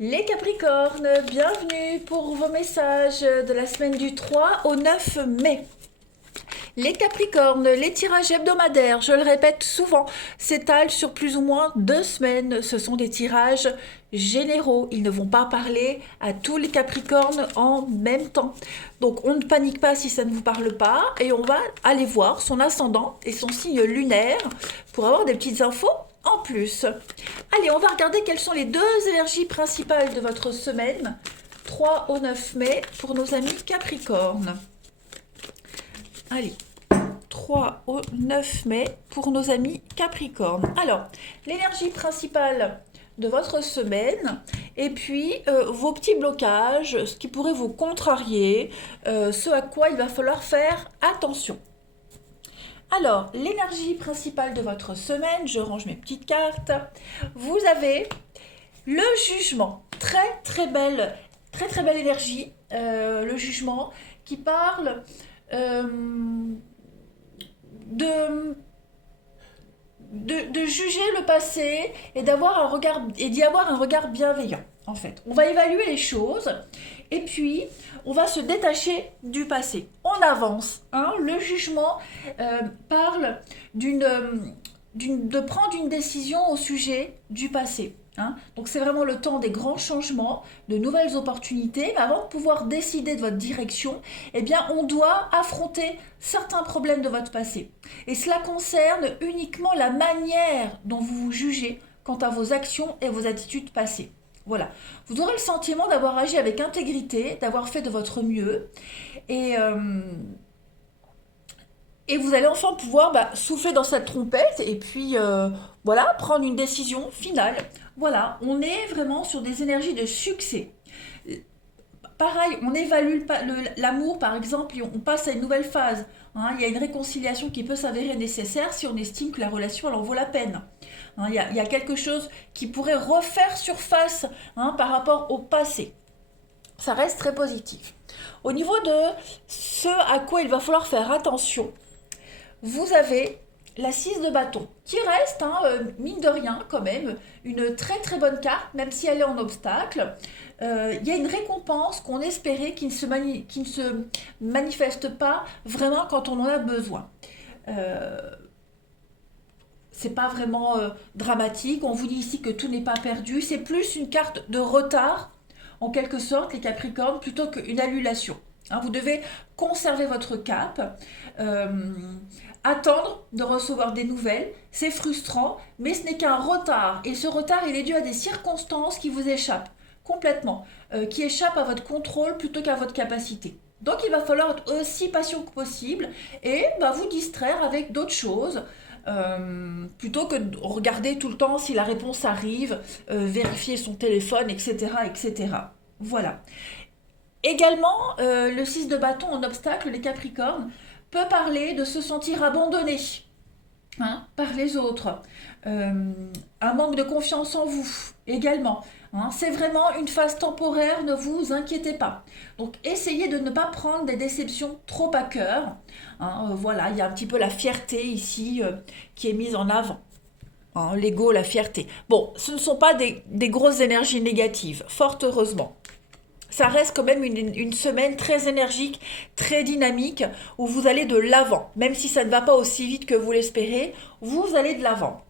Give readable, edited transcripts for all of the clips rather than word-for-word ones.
Les Capricornes, bienvenue pour vos messages de la semaine du 3 au 9 mai. Les Capricornes, les tirages hebdomadaires, je le répète souvent, s'étalent sur plus ou moins 2 semaines. Ce sont des tirages généraux. Ils ne vont pas parler à tous les Capricornes en même temps. Donc on ne panique pas si ça ne vous parle pas et on va aller voir son ascendant et son signe lunaire pour avoir des petites infos en plus. Allez, on va regarder quelles sont les deux énergies principales de votre semaine 3 au 9 mai pour nos amis Capricornes. Allez, 3 au 9 mai pour nos amis Capricorne. Alors, l'énergie principale de votre semaine et puis vos petits blocages, ce qui pourrait vous contrarier, ce à quoi il va falloir faire attention. Alors, l'énergie principale de votre semaine, je range mes petites cartes. Vous avez le jugement, très très belle énergie, le jugement qui parle euh, de, de juger le passé et d'avoir un regard et d'y avoir un regard bienveillant. En fait, on va évaluer les choses et puis on va se détacher du passé. On avance. Hein. Le jugement parle de prendre une décision au sujet du passé. Hein. Donc c'est vraiment le temps des grands changements, de nouvelles opportunités. Mais avant de pouvoir décider de votre direction, eh bien on doit affronter certains problèmes de votre passé. Et cela concerne uniquement la manière dont vous vous jugez quant à vos actions et vos attitudes passées. Voilà. Vous aurez le sentiment d'avoir agi avec intégrité, d'avoir fait de votre mieux. Et, euh, et vous allez enfin pouvoir souffler dans cette trompette et puis voilà, prendre une décision finale. Voilà, on est vraiment sur des énergies de succès. Pareil, on évalue l'amour par exemple et on passe à une nouvelle phase. Hein. Il y a une réconciliation qui peut s'avérer nécessaire si on estime que la relation elle en vaut la peine. Hein, il y a quelque chose qui pourrait refaire surface par rapport au passé. Ça reste très positif. Au niveau de ce à quoi il va falloir faire attention, vous avez la 6 de bâton, qui reste, mine de rien, quand même, une très très bonne carte, même si elle est en obstacle. Il y a une récompense qu'on espérait qui ne se manifeste pas vraiment quand on en a besoin. Euh, c'est pas vraiment dramatique, on vous dit ici que tout n'est pas perdu, c'est plus une carte de retard, en quelque sorte, les Capricornes, plutôt qu'une annulation. Hein, vous devez conserver votre cap, attendre de recevoir des nouvelles, c'est frustrant, mais ce n'est qu'un retard. Et ce retard, il est dû à des circonstances qui vous échappent complètement, qui échappent à votre contrôle plutôt qu'à votre capacité. Donc il va falloir être aussi patient que possible et vous distraire avec d'autres choses. Plutôt que de regarder tout le temps si la réponse arrive, vérifier son téléphone, etc., etc. Voilà. Également, le 6 de bâton en obstacle, les Capricornes, peut parler de se sentir abandonné par les autres. Un manque de confiance en vous également. Hein. C'est vraiment une phase temporaire, ne vous inquiétez pas. Donc essayez de ne pas prendre des déceptions trop à cœur. Hein. Voilà, il y a un petit peu la fierté ici qui est mise en avant. Hein, l'ego, la fierté. Bon, ce ne sont pas des grosses énergies négatives, fort heureusement. Ça reste quand même une semaine très énergique, très dynamique, où vous allez de l'avant. Même si ça ne va pas aussi vite que vous l'espérez, vous allez de l'avant.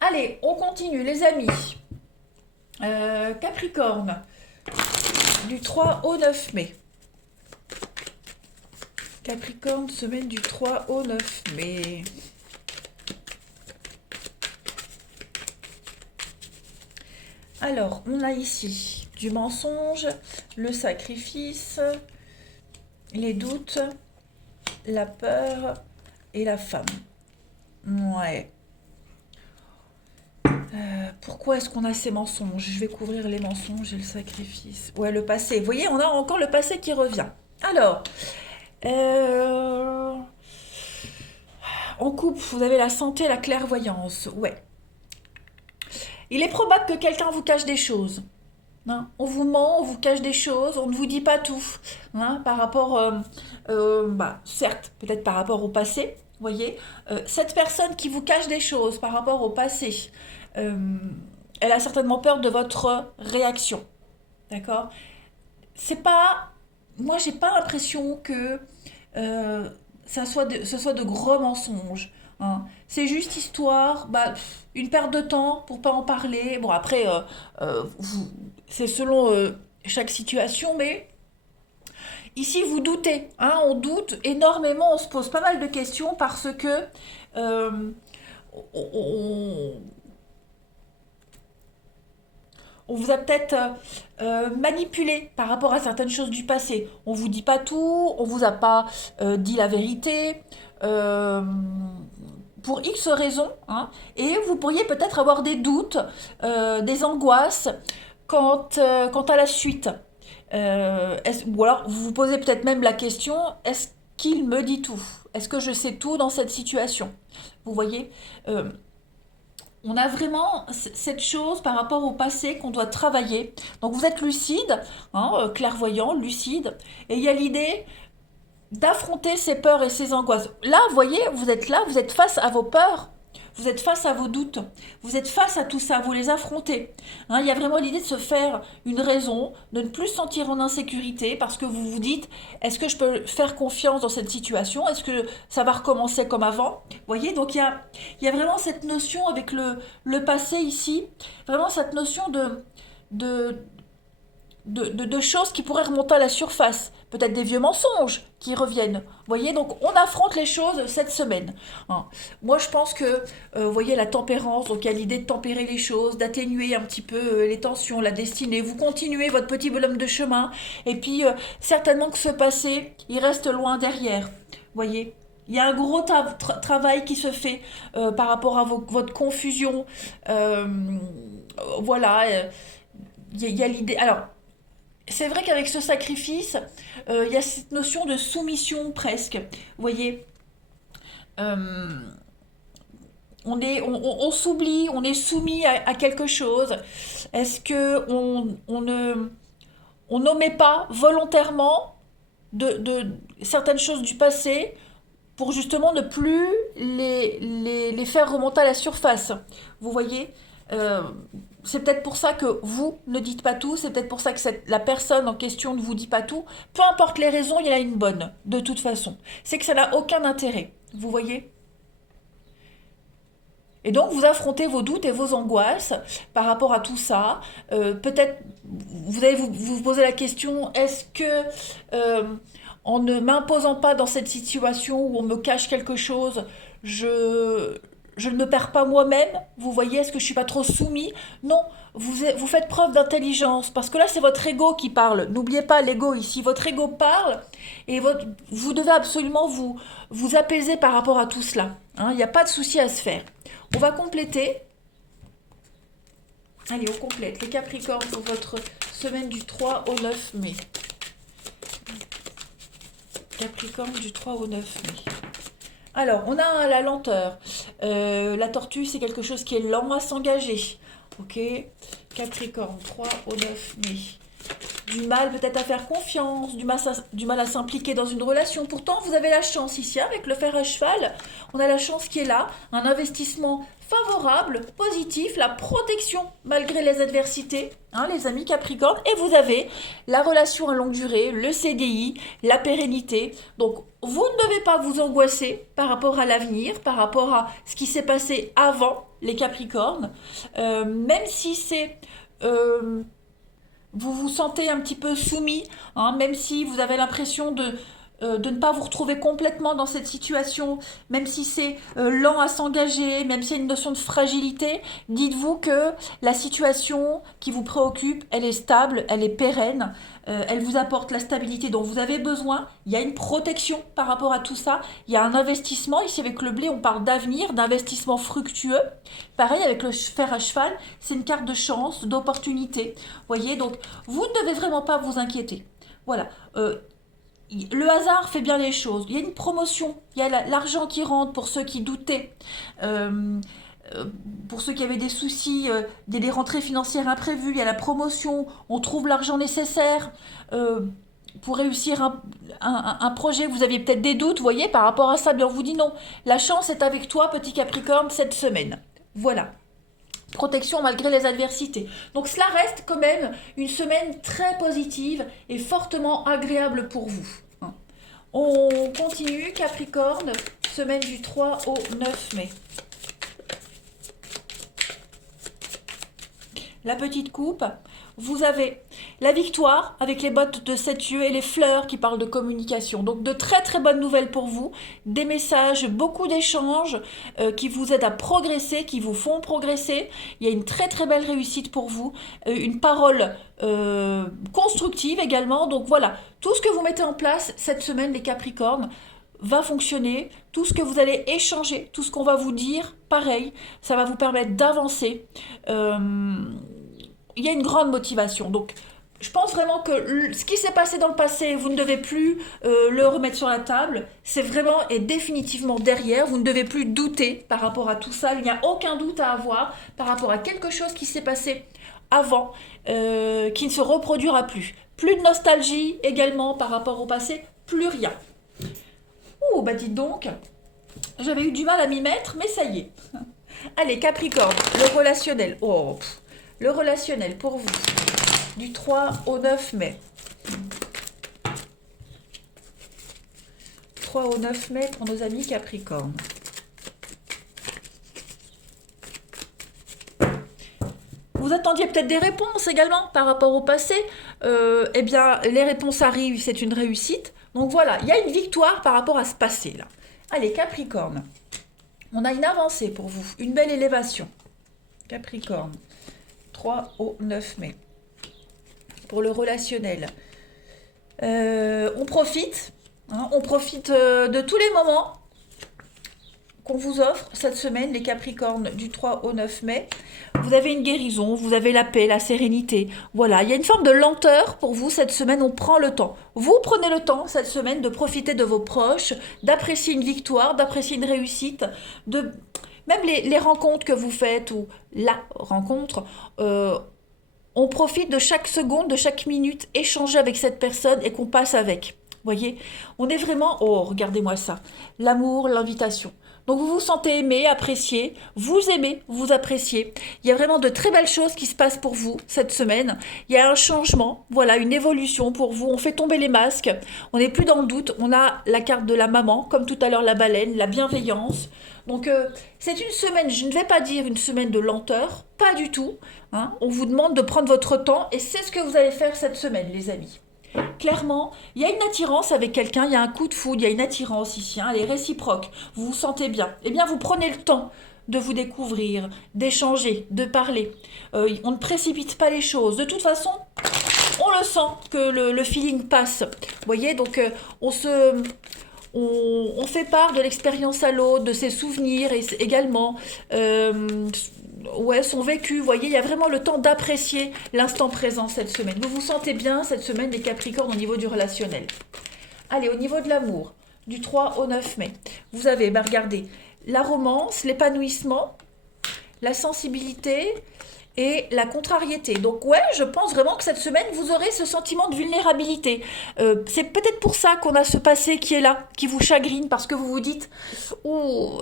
Allez, on continue les amis. Capricorne, du 3 au 9 mai. Capricorne, semaine du 3 au 9 mai. Alors, on a ici du mensonge, le sacrifice, les doutes, la peur et la femme. Ouais. Pourquoi est-ce qu'on a ces mensonges? Je vais couvrir les mensonges et le sacrifice. Ouais, le passé. Vous voyez, on a encore le passé qui revient. Alors, euh, en couple, vous avez la santé, la clairvoyance. Ouais. Il est probable que quelqu'un vous cache des choses. Hein. On vous ment, on vous cache des choses, on ne vous dit pas tout. Hein, par rapport, certes, peut-être par rapport au passé, voyez. Cette personne qui vous cache des choses par rapport au passé, euh, elle a certainement peur de votre réaction. D'accord? C'est pas... Moi, j'ai pas l'impression que ce soit de gros mensonges. Hein. C'est juste histoire, une perte de temps pour pas en parler. Bon, après, c'est selon chaque situation, mais ici, vous doutez. Hein, on doute énormément, on se pose pas mal de questions parce que euh, on, on vous a peut-être manipulé par rapport à certaines choses du passé. On vous dit pas tout, on vous a pas dit la vérité. euh, pour X raisons, hein, et vous pourriez peut-être avoir des doutes, des angoisses quant à la suite. Ou alors vous vous posez peut-être même la question, est-ce qu'il me dit tout? Est-ce que je sais tout dans cette situation? Vous voyez, euh, on a vraiment cette chose par rapport au passé qu'on doit travailler. Donc vous êtes lucide, hein, clairvoyant, lucide, et il y a l'idée d'affronter ses peurs et ses angoisses. Là, vous voyez, vous êtes là, vous êtes face à vos peurs, vous êtes face à vos doutes, vous êtes face à tout ça, vous les affrontez. Hein, il y a vraiment l'idée de se faire une raison, de ne plus se sentir en insécurité parce que vous vous dites, est-ce que je peux faire confiance dans cette situation? Est-ce que ça va recommencer comme avant? Vous voyez, donc il y a vraiment cette notion avec le passé ici, vraiment cette notion de, de choses qui pourraient remonter à la surface. Peut-être des vieux mensonges qui reviennent. Vous voyez, donc on affronte les choses cette semaine. Hein. Moi, je pense que, vous voyez, la tempérance, donc il y a l'idée de tempérer les choses, d'atténuer un petit peu les tensions, la destinée. Vous continuez votre petit bonhomme de chemin, et puis certainement que ce passé, il reste loin derrière. Vous voyez, il y a un gros travail qui se fait par rapport à votre confusion. Euh, voilà, il y a l'idée. Alors, c'est vrai qu'avec ce sacrifice, il y a cette notion de soumission presque. Vous voyez, euh, on s'oublie, on est soumis à quelque chose. Est-ce que on n'omet pas volontairement certaines choses du passé pour justement ne plus les faire remonter à la surface? Vous voyez, euh, c'est peut-être pour ça que vous ne dites pas tout, c'est peut-être pour ça que la personne en question ne vous dit pas tout. Peu importe les raisons, il y en a une bonne, de toute façon. C'est que ça n'a aucun intérêt, vous voyez. Et donc, vous affrontez vos doutes et vos angoisses par rapport à tout ça. Peut-être, vous allez vous poser la question, est-ce que, euh, en ne m'imposant pas dans cette situation où on me cache quelque chose, je, je ne me perds pas moi-même? Vous voyez, est-ce que je suis pas trop soumis? Non, vous faites preuve d'intelligence, parce que là, c'est votre ego qui parle. N'oubliez pas l'ego ici. Votre ego parle, et vous devez absolument vous apaiser par rapport à tout cela. Hein. Il n'y a pas de souci à se faire. On va compléter. Allez, on complète les Capricornes pour votre semaine du 3 au 9 mai. Capricorne du 3 au 9 mai. Alors, on a la lenteur. La tortue, c'est quelque chose qui est lent à s'engager. Ok. Capricorne, 3 au 9 mai. Du mal peut-être à faire confiance, du mal à s'impliquer dans une relation. Pourtant, vous avez la chance ici, avec le fer à cheval, on a la chance qui est là, un investissement favorable, positif, la protection malgré les adversités, hein, les amis Capricorne, et vous avez la relation à longue durée, le CDI, la pérennité. Donc, vous ne devez pas vous angoisser par rapport à l'avenir, par rapport à ce qui s'est passé avant les Capricornes, même si c'est... vous vous sentez un petit peu soumis, hein, même si vous avez l'impression de ne pas vous retrouver complètement dans cette situation, même si c'est lent à s'engager, même s'il y a une notion de fragilité, dites-vous que la situation qui vous préoccupe, elle est stable, elle est pérenne, elle vous apporte la stabilité dont vous avez besoin, il y a une protection par rapport à tout ça, il y a un investissement, ici avec le blé on parle d'avenir, d'investissement fructueux, pareil avec le fer à cheval, c'est une carte de chance, d'opportunité, voyez, donc vous ne devez vraiment pas vous inquiéter. Voilà, le hasard fait bien les choses. Il y a une promotion, il y a l'argent qui rentre pour ceux qui doutaient, euh, euh, pour ceux qui avaient des soucis, des rentrées financières imprévues, il y a la promotion, on trouve l'argent nécessaire pour réussir un projet. Vous aviez peut-être des doutes, vous voyez, par rapport à ça, mais on vous dit non, la chance est avec toi, petit Capricorne, cette semaine. Voilà. protection malgré les adversités. Donc cela reste quand même une semaine très positive et fortement agréable pour vous. On continue, Capricorne, semaine du 3 au 9 mai. La petite coupe, vous avez la victoire avec les bottes de 7 yeux et les fleurs qui parlent de communication. Donc de très très bonnes nouvelles pour vous, des messages, beaucoup d'échanges qui vous aident à progresser, qui vous font progresser. Il y a une très très belle réussite pour vous, une parole constructive également. Donc voilà, tout ce que vous mettez en place cette semaine les Capricornes va fonctionner, tout ce que vous allez échanger, tout ce qu'on va vous dire, pareil, ça va vous permettre d'avancer. Il y a une grande motivation. Donc, je pense vraiment que ce qui s'est passé dans le passé, vous ne devez plus le remettre sur la table. C'est vraiment et définitivement derrière. Vous ne devez plus douter par rapport à tout ça. Il n'y a aucun doute à avoir par rapport à quelque chose qui s'est passé avant, qui ne se reproduira plus. Plus de nostalgie également par rapport au passé, plus rien. Ouh, bah dites donc, j'avais eu du mal à m'y mettre, mais ça y est. Allez, Capricorne, le relationnel. Oh, le relationnel pour vous, du 3 au 9 mai. 3 au 9 mai pour nos amis Capricorne. Vous attendiez peut-être des réponses également par rapport au passé. Eh bien, les réponses arrivent, c'est une réussite. Donc voilà, il y a une victoire par rapport à ce passé-là. Allez, Capricorne, on a une avancée pour vous, une belle élévation. Capricorne, 3 au 9 mai. Pour le relationnel, on profite de tous les moments qu'on vous offre cette semaine, les Capricornes, du 3 au 9 mai. Vous avez une guérison, vous avez la paix, la sérénité. Voilà, il y a une forme de lenteur pour vous cette semaine, on prend le temps. Vous prenez le temps cette semaine de profiter de vos proches, d'apprécier une victoire, d'apprécier une réussite, même les rencontres que vous faites ou la rencontre, on profite de chaque seconde, de chaque minute échanger avec cette personne et qu'on passe avec. Voyez, on est vraiment, oh, regardez-moi ça, l'amour, l'invitation. Donc vous vous sentez aimé, apprécié, vous aimez, vous appréciez. Il y a vraiment de très belles choses qui se passent pour vous cette semaine. Il y a un changement, voilà, une évolution pour vous. On fait tomber les masques, on n'est plus dans le doute. On a la carte de la maman, comme tout à l'heure la baleine, la bienveillance. Donc c'est une semaine, je ne vais pas dire une semaine de lenteur, pas du tout. Hein. On vous demande de prendre votre temps et c'est ce que vous allez faire cette semaine, les amis. Clairement, il y a une attirance avec quelqu'un, il y a un coup de foudre, il y a une attirance ici, hein, elle est réciproque, vous vous sentez bien. Eh bien, vous prenez le temps de vous découvrir, d'échanger, de parler. On ne précipite pas les choses. De toute façon, on le sent que le feeling passe. Vous voyez, donc on fait part de l'expérience à l'autre, de ses souvenirs et également son vécu. Vous voyez, il y a vraiment le temps d'apprécier l'instant présent cette semaine. Vous vous sentez bien cette semaine, les Capricornes, au niveau du relationnel. Allez, au niveau de l'amour, du 3 au 9 mai, vous avez, regardez, la romance, l'épanouissement, la sensibilité et la contrariété. Donc ouais, je pense vraiment que cette semaine, vous aurez ce sentiment de vulnérabilité. C'est peut-être pour ça qu'on a ce passé qui est là, qui vous chagrine, parce que vous vous dites « Oh,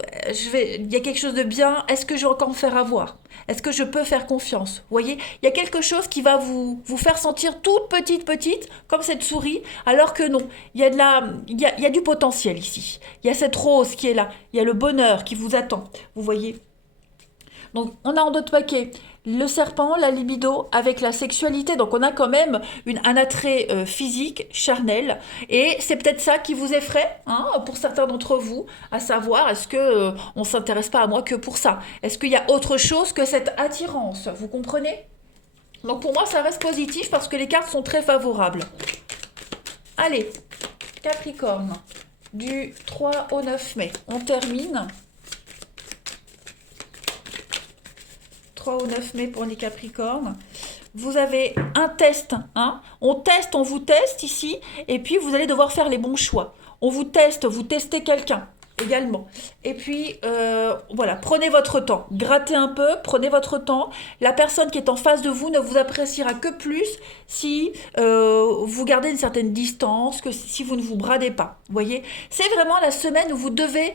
il y a quelque chose de bien, est-ce que je vais encore me faire avoir ? Est-ce que je peux faire confiance ?» Vous voyez, il y a quelque chose qui va vous faire sentir toute petite, comme cette souris, alors que non. Il y a du potentiel ici. Il y a cette rose qui est là. Il y a le bonheur qui vous attend. Vous voyez ? Donc, on a en d'autres paquets le serpent, la libido avec la sexualité. Donc, on a quand même un attrait physique, charnel. Et c'est peut-être ça qui vous effraie, hein, pour certains d'entre vous, à savoir, est-ce que on s'intéresse pas à moi que pour ça? Est-ce qu'il y a autre chose que cette attirance? Vous comprenez? Donc, pour moi, ça reste positif parce que les cartes sont très favorables. Allez, Capricorne, du 3 au 9 mai. On termine. 3 au 9 mai pour les Capricornes. Vous avez un test, hein. On vous teste ici, et puis vous allez devoir faire les bons choix. On vous teste, vous testez quelqu'un également. Et puis, voilà, prenez votre temps. Grattez un peu, prenez votre temps. La personne qui est en face de vous ne vous appréciera que plus si vous gardez une certaine distance, que si vous ne vous bradez pas. Vous voyez, c'est vraiment la semaine où vous devez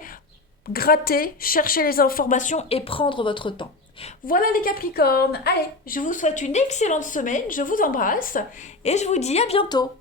gratter, chercher les informations et prendre votre temps. Voilà les Capricornes. Allez, je vous souhaite une excellente semaine, je vous embrasse et je vous dis à bientôt.